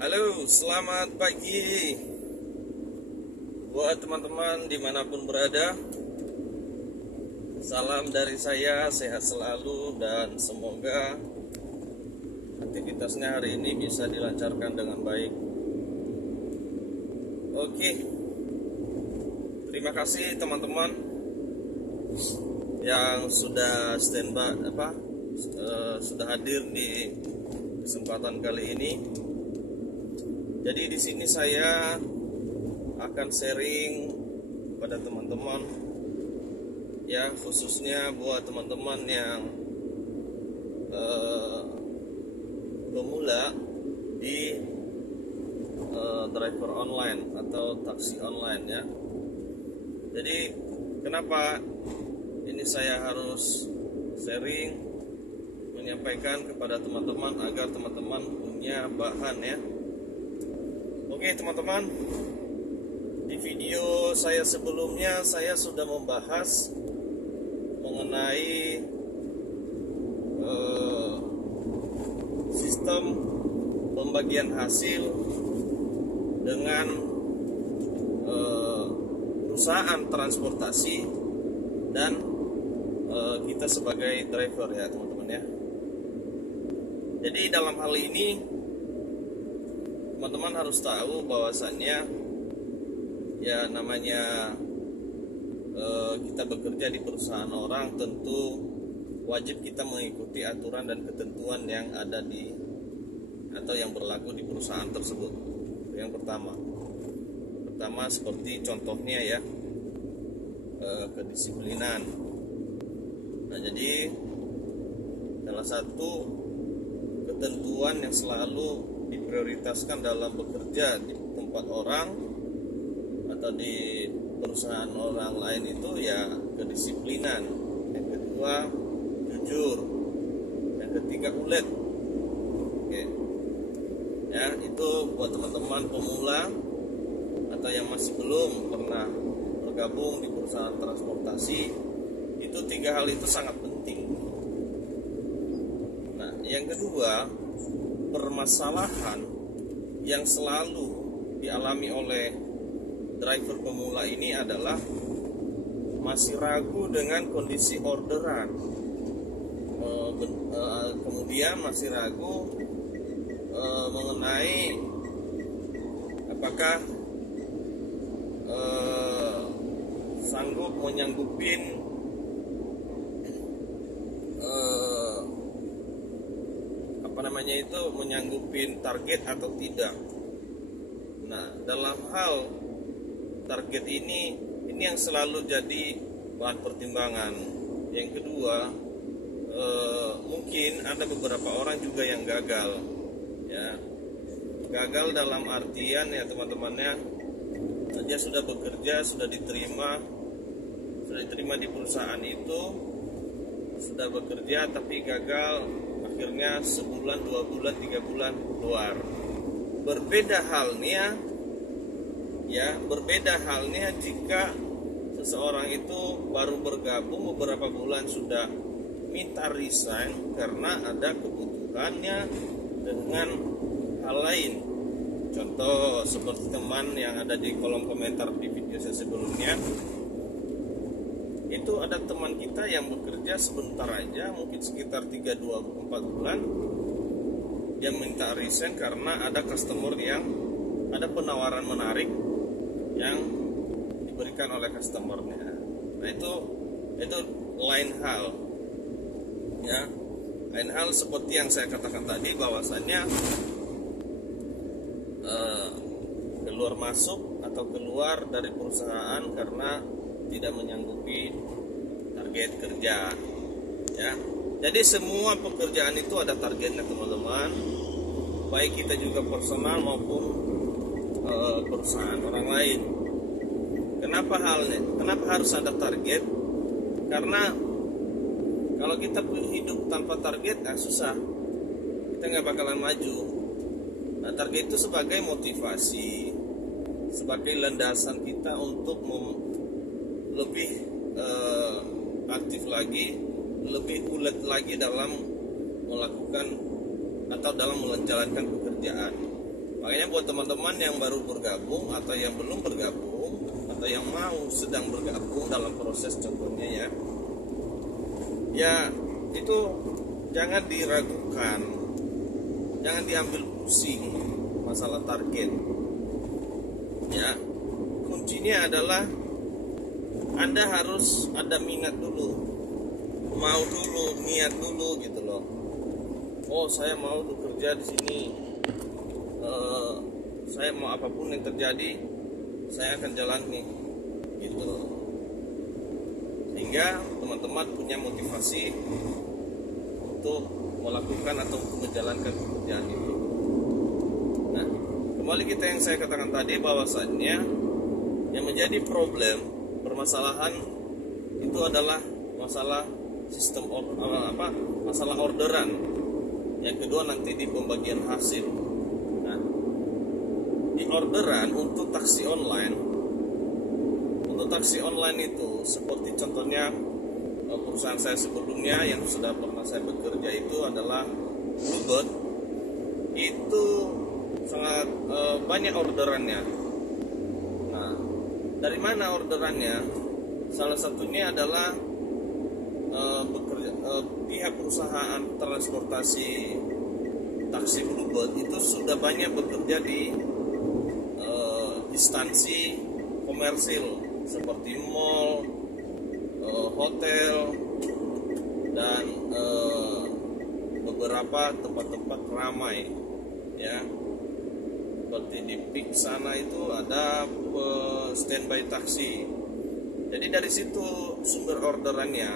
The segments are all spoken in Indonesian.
Halo, selamat pagi buat teman-teman dimanapun berada. Salam dari saya, sehat selalu dan semoga aktivitasnya hari ini bisa dilancarkan dengan baik. Oke, terima kasih teman-teman yang sudah standby sudah hadir di kesempatan kali ini. Jadi di sini saya akan sharing pada teman-teman, ya khususnya buat teman-teman yang pemula di driver online atau taksi online ya. Jadi kenapa ini saya harus sharing, menyampaikan kepada teman-teman agar teman-teman punya bahan ya. Oke teman-teman, di video saya sebelumnya saya sudah membahas mengenai sistem pembagian hasil dengan perusahaan transportasi dan kita sebagai driver ya teman-teman ya. Jadi dalam hal ini teman-teman harus tahu bahwasannya ya namanya kita bekerja di perusahaan orang, tentu wajib kita mengikuti aturan dan ketentuan yang ada di atau yang berlaku di perusahaan tersebut. Yang pertama seperti contohnya ya kedisiplinan. Nah jadi salah satu ketentuan yang selalu diprioritaskan dalam bekerja di tempat orang atau di perusahaan orang lain itu ya kedisiplinan. Yang kedua jujur, yang ketiga ulet. Oke. Ya itu buat teman-teman pemula atau yang masih belum pernah bergabung di perusahaan transportasi, itu tiga hal itu sangat penting. Nah yang kedua, permasalahan yang selalu dialami oleh driver pemula ini adalah masih ragu dengan kondisi orderan, kemudian masih ragu mengenai apakah sanggup menyanggupin menyanggupin target atau tidak. Nah, dalam hal target ini yang selalu jadi bahan pertimbangan. Yang kedua, mungkin ada beberapa orang juga yang gagal. Ya, gagal dalam artian ya teman-temannya, dia sudah bekerja, sudah diterima di perusahaan itu, sudah bekerja tapi gagal. Akhirnya sebulan, 2 bulan, 3 bulan keluar. Berbeda halnya jika seseorang itu baru bergabung beberapa bulan sudah minta resign karena ada kebutuhannya dengan hal lain. Contoh seperti teman yang ada di kolom komentar di video saya sebelumnya. Itu ada teman kita yang bekerja sebentar aja, mungkin sekitar 3-4 bulan, dia minta resign karena ada customer yang ada penawaran menarik yang diberikan oleh customernya. Nah itu lain hal ya, lain hal seperti yang saya katakan tadi bahwasannya keluar masuk atau keluar dari perusahaan karena tidak menyanggupi target kerja ya. Jadi semua pekerjaan itu ada targetnya teman-teman, baik kita juga personal maupun perusahaan orang lain. Kenapa harus ada target? Karena kalau kita hidup tanpa target susah, kita nggak bakalan maju. Nah target itu sebagai motivasi, sebagai landasan kita untuk lebih aktif lagi, lebih ulet lagi dalam melakukan atau dalam menjalankan pekerjaan. Makanya buat teman-teman yang baru bergabung atau yang belum bergabung atau yang sedang bergabung dalam proses contohnya ya itu jangan diragukan, jangan diambil pusing masalah target. Ya, kuncinya adalah Anda harus ada minat dulu, mau dulu, niat dulu gitu loh. Oh, saya mau bekerja di sini. Saya mau apapun yang terjadi, saya akan jalani gitu. Sehingga teman-teman punya motivasi untuk melakukan atau menjalankan pekerjaan itu. Nah, kembali kita yang saya katakan tadi, bahwasannya yang menjadi permasalahan itu adalah masalah sistem masalah orderan. Yang kedua nanti di pembagian hasil. Nah, di orderan untuk taksi online, itu seperti contohnya perusahaan saya sebelumnya yang sudah pernah saya bekerja itu adalah Bluebird. Itu sangat banyak orderannya. Nah, dari mana orderannya? Salah satunya adalah pihak perusahaan transportasi taksi Bluebird itu sudah banyak bekerja di instansi komersil seperti mall, hotel, dan beberapa tempat-tempat ramai, ya. Seperti di Peak sana itu ada standby taksi. Jadi dari situ sumber orderannya.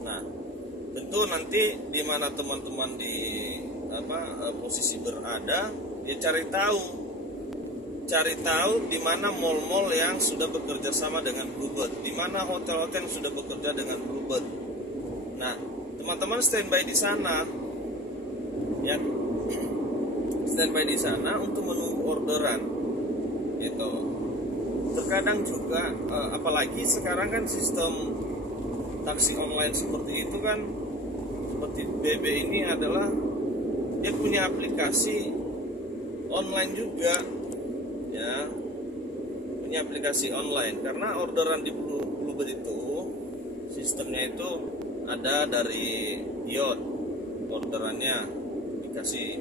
Nah, tentu nanti di mana teman-teman di posisi berada, dia cari tahu di mana mall-mall yang sudah bekerja sama dengan Bluebird, di mana hotel-hotel yang sudah bekerja dengan Bluebird. Nah, teman-teman standby di sana, ya, standby di sana untuk menunggu orderan, gitu. Terkadang juga, apalagi sekarang kan sistem taksi online seperti itu kan, seperti BB ini adalah dia punya aplikasi online juga. Ya, punya aplikasi online, karena orderan di Bluebird itu sistemnya itu ada dari Yacht, orderannya dikasih.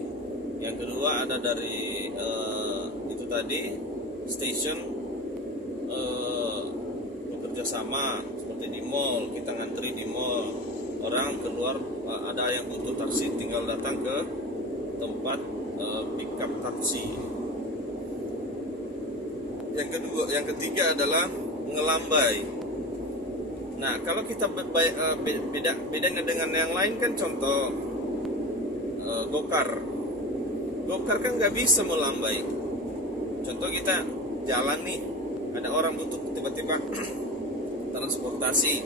Yang kedua ada dari itu tadi station, bekerja sama seperti di mall, kita ngantri di mall, orang keluar, ada yang butuh taksi tinggal datang ke tempat pick up taksi. Yang ketiga adalah ngelambai. Nah, kalau kita bedanya dengan yang lain kan, contoh Gokar kan nggak bisa melambai. Contoh kita jalan nih, ada orang butuh tiba-tiba transportasi.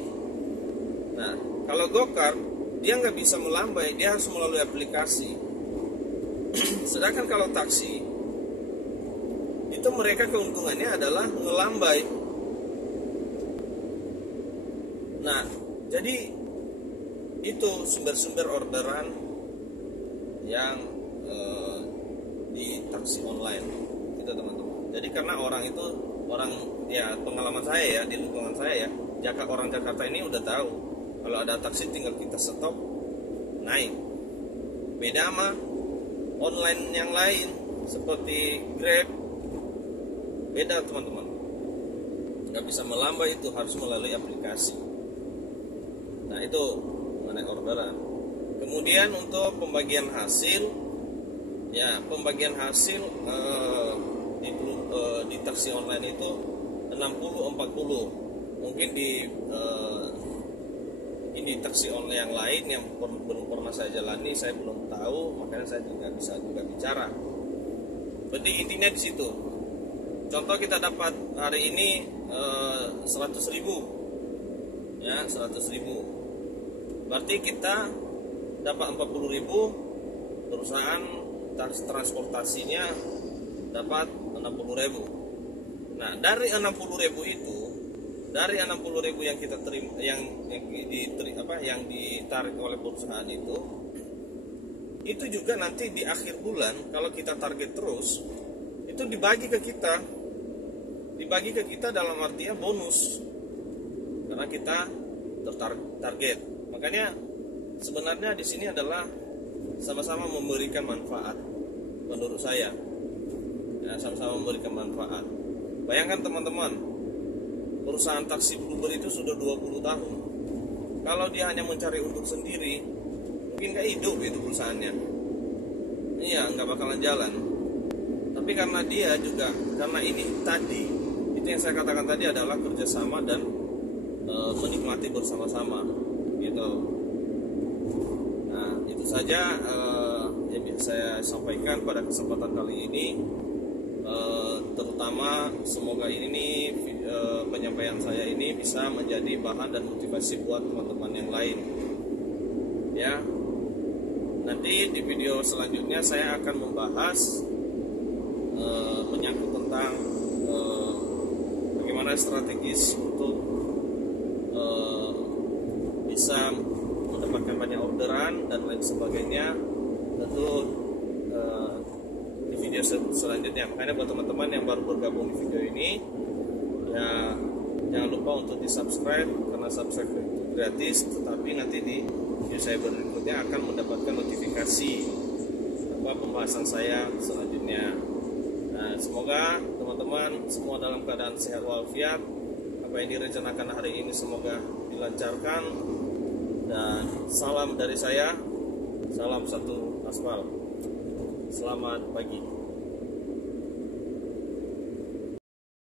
Nah, kalau Gokar dia nggak bisa melambai, dia harus melalui aplikasi. Sedangkan kalau taksi itu mereka keuntungannya adalah ngelambai. Nah, jadi itu sumber-sumber orderan yang di taksi online itu, teman-teman. Jadi karena orang ya, pengalaman saya ya, di lingkungan saya ya, orang Jakarta ini udah tahu kalau ada taksi tinggal kita stop, naik. Beda sama online yang lain seperti Grab, beda teman-teman, nggak bisa melambai, itu harus melalui aplikasi. Nah, itu mengenai orderan. Kemudian untuk pembagian hasil, ya, pembagian hasil di taksi online itu 60-40. Mungkin di taksi online yang lain yang belum pernah saya jalani, saya belum tahu, makanya saya tidak bisa juga bicara. Jadi intinya di situ. Contoh kita dapat hari ini 100.000, ya, 100.000. Berarti kita dapat 40.000, perusahaan transportasinya dapat 60.000. Nah, dari 60.000 itu, dari 60.000 yang kita terima, yang ditarik oleh perusahaan itu, itu juga nanti di akhir bulan kalau kita target terus, itu dibagi ke kita dalam artian bonus, karena kita target. Makanya sebenarnya di sini adalah sama-sama memberikan manfaat menurut saya, ya, sama-sama memberikan manfaat. Bayangkan teman-teman, perusahaan taksi Bluebird itu sudah 20 tahun. Kalau dia hanya mencari untung sendiri, mungkin gak hidup itu perusahaannya. Iya, nggak bakalan jalan. Tapi karena dia juga, karena ini tadi, itu yang saya katakan tadi adalah kerjasama dan menikmati bersama-sama, gitu. Nah, itu saja yang bisa saya sampaikan pada kesempatan kali ini. Terutama semoga ini penyampaian saya ini bisa menjadi bahan dan motivasi buat teman-teman yang lain, ya. Nanti di video selanjutnya saya akan membahas menyangkut tentang bagaimana strategis untuk bisa mendapatkan banyak orderan dan lain sebagainya. Tentu di video selanjutnya. Makanya buat teman-teman yang baru bergabung di video ini, ya jangan lupa untuk di subscribe, karena subscribe itu gratis. Tetapi nanti di video saya berikutnya akan mendapatkan notifikasi pembahasan saya selanjutnya. Nah, semoga teman-teman semua dalam keadaan sehat walafiat. Apa yang direncanakan hari ini semoga dilancarkan. Dan salam dari saya, salam satu aspal. Selamat pagi.